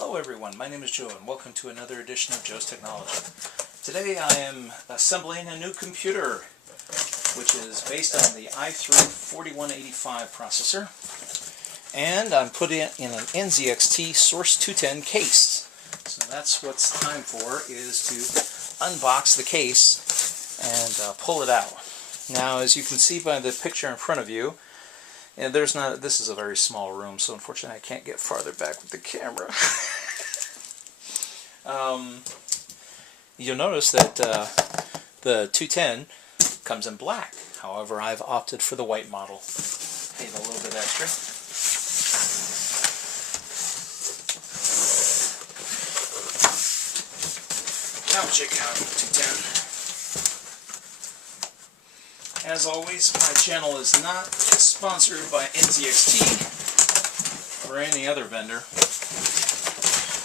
Hello everyone, my name is Joe and welcome to another edition of Joe's Technology. Today I am assembling a new computer which is based on the i3-4185 processor, and I'm putting it in an NZXT Source 210 case. So that's what's time for, is to unbox the case and pull it out. Now, as you can see by the picture in front of you, and this is a very small room, so unfortunately I can't get farther back with the camera. You'll notice that the 210 comes in black. However, I've opted for the white model. Paid a little bit extra. Now check out the 210. As always, my channel is not sponsored by NZXT or any other vendor.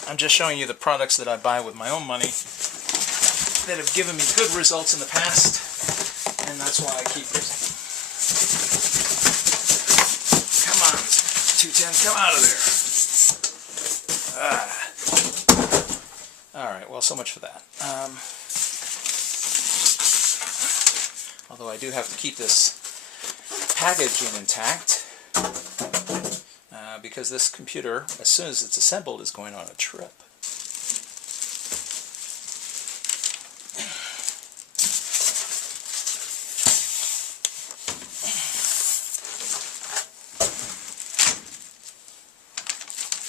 I'm just showing you the products that I buy with my own money that have given me good results in the past, and that's why I keep using them. Come on, 210, come out of there. Alright, well, so much for that. Although I do have to keep this packaging intact, because this computer, as soon as it's assembled, is going on a trip.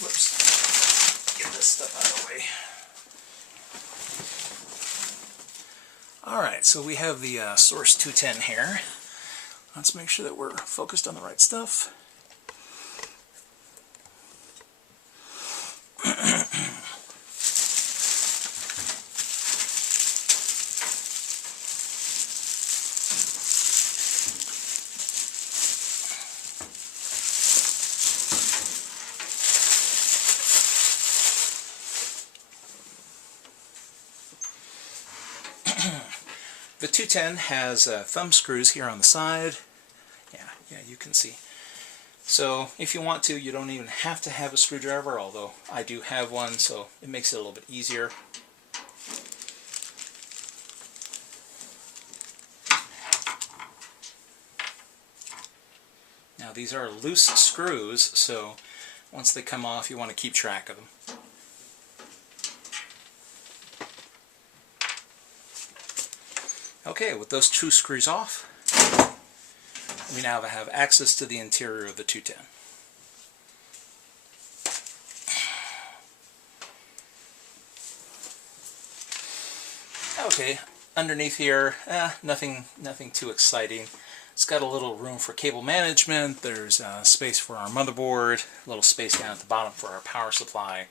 Whoops. Get this stuff out of the way. Alright, so we have the Source 210 here. Let's make sure that we're focused on the right stuff. The 210 has thumb screws here on the side. Yeah, you can see. So if you want to, you don't even have to have a screwdriver, although I do have one, so it makes it a little bit easier. Now these are loose screws, so once they come off, you want to keep track of them. Okay, with those two screws off, we now have access to the interior of the 210. Okay, underneath here, nothing too exciting. It's got a little room for cable management. There's space for our motherboard, a little space down at the bottom for our power supply,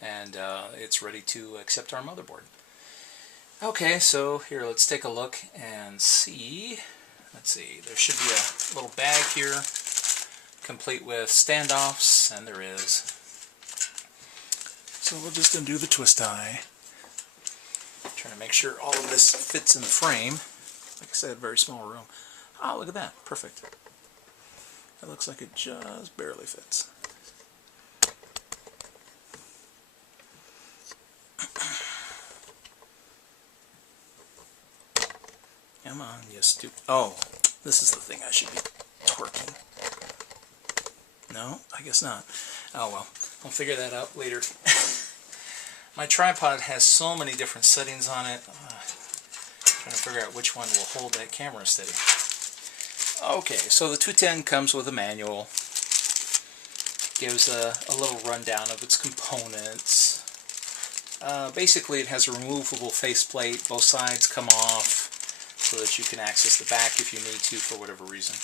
and it's ready to accept our motherboard. Okay, so here, let's take a look and see. Let's see, there should be a little bag here, complete with standoffs, and there is. So we'll just undo the twist tie. Trying to make sure all of this fits in the frame. Like I said, very small room. Oh, look at that, perfect. It looks like it just barely fits. Come on, you stupid. Oh, this is the thing I should be twerking. No, I guess not. Oh well, I'll figure that out later. My tripod has so many different settings on it. Trying to figure out which one will hold that camera steady. Okay, so the 210 comes with a manual. Gives a little rundown of its components. Basically, it has a removable faceplate. Both sides come off, so that you can access the back if you need to for whatever reason.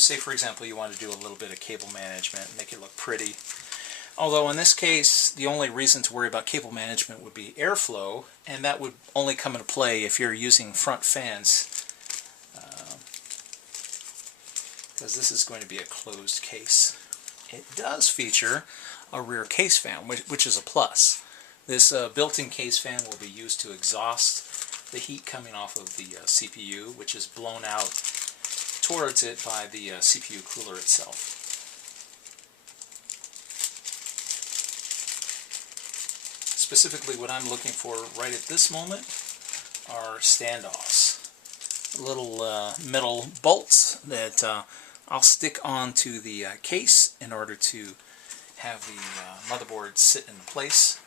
Say, for example, you want to do a little bit of cable management and make it look pretty. Although in this case, the only reason to worry about cable management would be airflow, and that would only come into play if you're using front fans, because this is going to be a closed case. It does feature a rear case fan, which is a plus. This built-in case fan will be used to exhaust the heat coming off of the CPU, which is blown out towards it by the CPU cooler itself. specifically what I'm looking for right at this moment are standoffs. Little metal bolts that I'll stick onto the case in order to have the motherboard sit in place.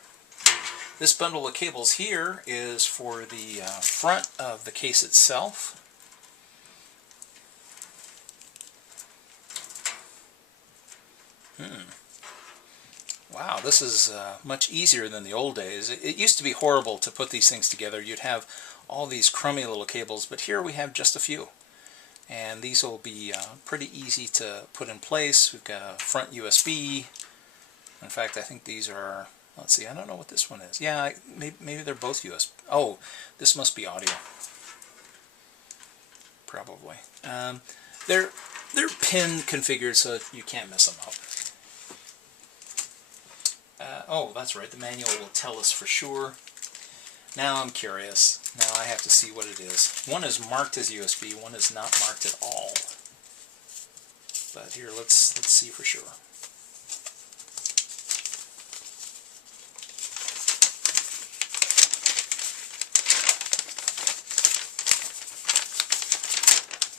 This bundle of cables here is for the front of the case itself. Wow, this is much easier than the old days. It used to be horrible to put these things together. You'd have all these crummy little cables, but here we have just a few. And these will be pretty easy to put in place. We've got a front USB. In fact, I think these are, let's see, I don't know what this one is. Yeah, maybe they're both USB. Oh, this must be audio. Probably. They're pin configured so you can't mess them up. Oh, that's right, the manual will tell us for sure. Now I'm curious. Now I have to see what it is. One is marked as USB, one is not marked at all. But here, let's see for sure.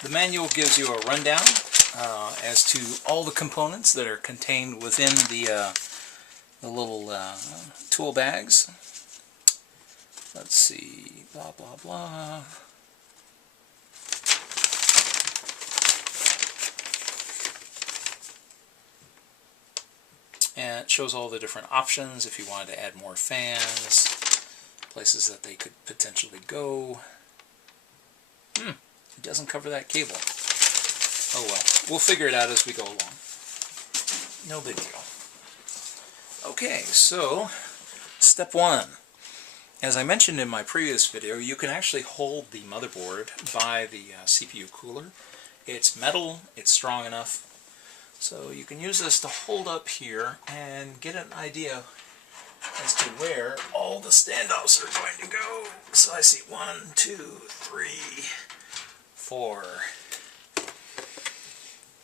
The manual gives you a rundown as to all the components that are contained within the little tool bags. Let's see, blah blah blah. And it shows all the different options if you wanted to add more fans, places that they could potentially go. It doesn't cover that cable. Oh well, we'll figure it out as we go along. No big deal. Okay, so step one. As I mentioned in my previous video, you can actually hold the motherboard by the CPU cooler. It's metal, it's strong enough, so you can use this to hold up here and get an idea as to where all the standoffs are going to go. So I see 1, 2, 3, 4.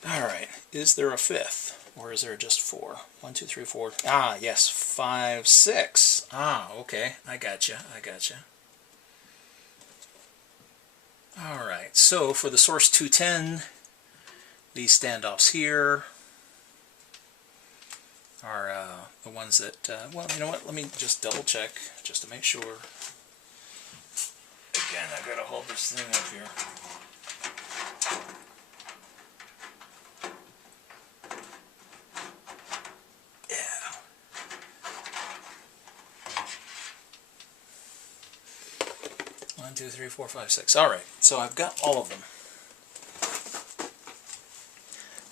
Alright, is there a fifth? Or is there just 4? 1, 2, 3, 4. Ah, yes, 5, 6. Ah, okay. I gotcha. Alright, so for the source 210, these standoffs here are the ones that, well, you know what? Let me just double check just to make sure. Again, I've got to hold this thing up here. One, 2, 3, 4, 5, 6. Alright, so I've got all of them.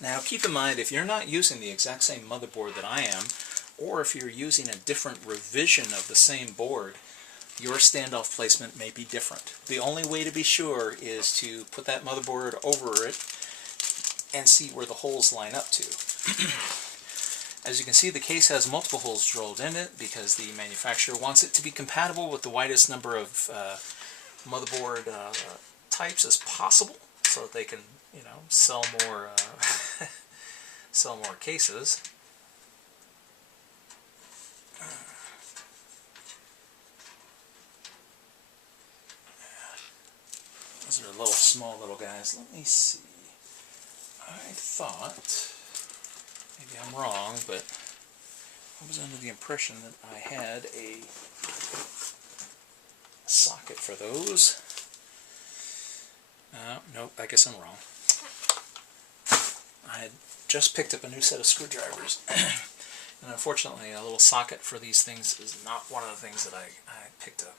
Now keep in mind, if you're not using the exact same motherboard that I am, or if you're using a different revision of the same board, your standoff placement may be different. The only way to be sure is to put that motherboard over it and see where the holes line up to. As you can see, the case has multiple holes drilled in it because the manufacturer wants it to be compatible with the widest number of motherboard types as possible, so that they can, you know, sell more sell more cases. Those are small little guys. Let me see. I thought, maybe I'm wrong, but I was under the impression that I had a socket for those. Nope, I guess I'm wrong. I had just picked up a new set of screwdrivers, and unfortunately a little socket for these things is not one of the things that I picked up.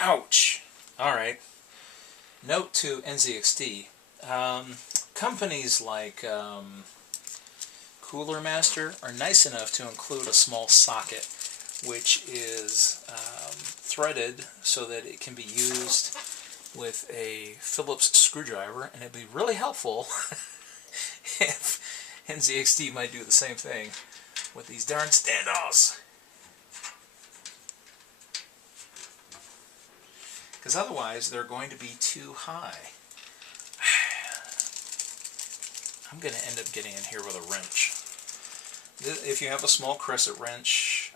Ouch! Alright. Note to NZXT. Companies like Cooler Master are nice enough to include a small socket which is threaded so that it can be used with a Phillips screwdriver, and it'd be really helpful if NZXT might do the same thing with these darn standoffs. Because otherwise they're going to be too high. I'm going to end up getting in here with a wrench. If you have a small crescent wrench,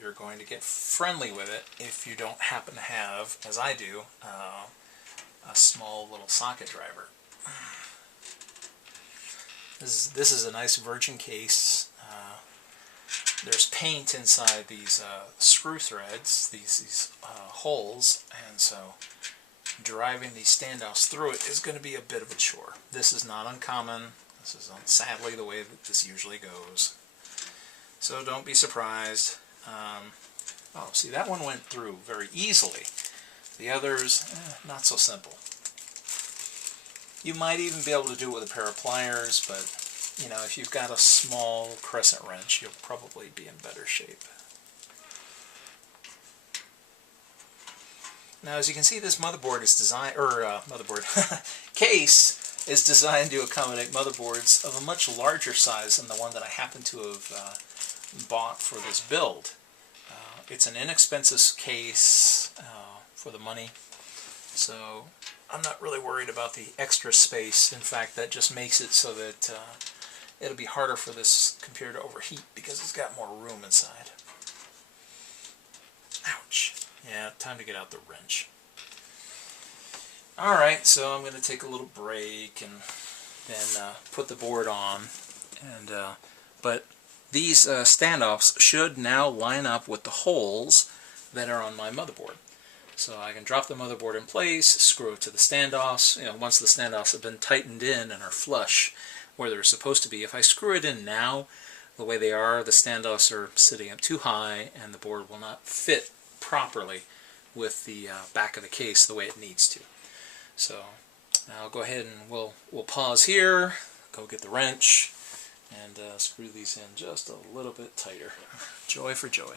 you're going to get friendly with it if you don't happen to have, as I do, a small little socket driver. This is a nice virgin case. There's paint inside these screw threads, these holes, and so driving these standoffs through it is going to be a bit of a chore. This is not uncommon. This is sadly the way that this usually goes. So don't be surprised. Oh, see, that one went through very easily. The others, not so simple. You might even be able to do it with a pair of pliers, but you know, if you've got a small crescent wrench, you'll probably be in better shape. Now, as you can see, this motherboard is designed, case is designed to accommodate motherboards of a much larger size than the one that I happen to have bought for this build. It's an inexpensive case for the money, so I'm not really worried about the extra space. In fact, that just makes it so that it'll be harder for this computer to overheat because it's got more room inside. Ouch. Yeah, time to get out the wrench. Alright, so I'm going to take a little break and then put the board on. But these standoffs should now line up with the holes that are on my motherboard. So I can drop the motherboard in place, screw it to the standoffs. You know, once the standoffs have been tightened in and are flush where they're supposed to be. If I screw it in now, the way they are, the standoffs are sitting up too high and the board will not fit properly with the back of the case the way it needs to. So now I'll go ahead and we'll pause here, go get the wrench, and screw these in just a little bit tighter. Joy for joy.